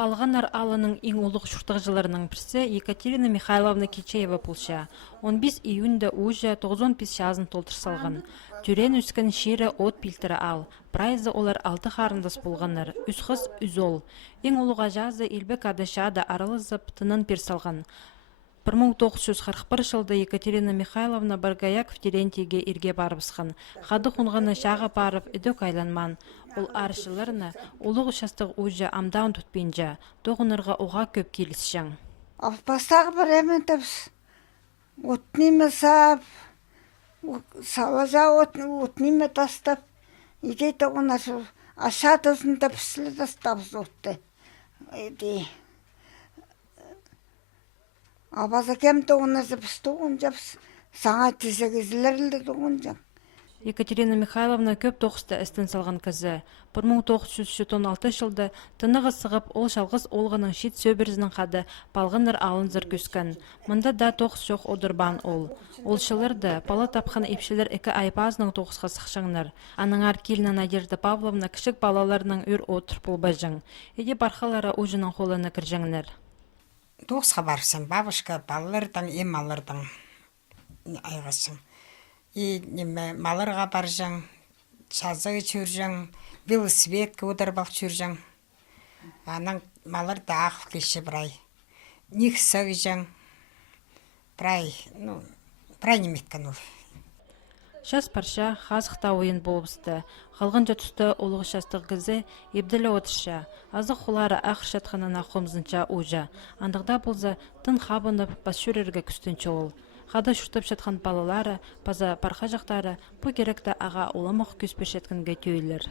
Балғанар алының ең ұлық шұртықжыларының бірсі Екатерина Михайловна Кичеева пулша. 15 июньда уже 95 жазын толтырсалған. Түрен үскен шері от пилтірі ал. Прайзы олар 6 қарындас болғанар. Үсқыз үзол. Ең ұлыға жазы Елбек Адашада аралызып тынын персалған. 1941 жылда Екатерина Михайловна Баргаяков Терентиге ирге барыбысқан. Қады құнғаны шаға барып үдік айланман. Ол аршыларына ұлық ұшастық ұжы амдаун тұтпенжа, тоғынырға оға көп келісшің. Бастағы бір әмен табыс. Отнымы сап, саваза отнымы тастап, иде тоғын аша тұзында пісілі тастабыз отты. Абаза кем тоғын азып тоғын жапс, саңа тізегізілерілді тоғын жап. Екатерина Михайловна көп тоқысты әстін салған кізі. 1916 жылда тынығы сығып, ол шалғыз олғының шет сөбірізінің қады балғыныр алынзыр көскен. Мұнда да тоқыс жоқ одырбан ол. Олшылырды, палы тапқан епшілер екі айпазының тоқысқа сықшыңныр. Аныңар келіні Надежда Павловна кішік балаларының үр отыр болбайжың. Еде барқалары ұжының қолыны кіржіңнір. Тоқысқа барсың, бабышка балалардан, малардан айғасың. Маларға баржың, жазығы жүржің, велосипедке отырбақ жүржің. Анан малар да ақып кеші бірай. Ник сағыжың, бірай неметкен ол. Шас парша қазықта ойын болыпсты. Қалғын жатысты олығы шастық кізі ебділі отырша. Азық құлары ақыр жатқанына қомзынша ұжа. Андықта болза тын қабынып бас жүрерге күстінші ол. Қада шұртып жатқан балалары, паза парқа жақтары, бұл керекті аға оламық көспеш еткінге түйілер.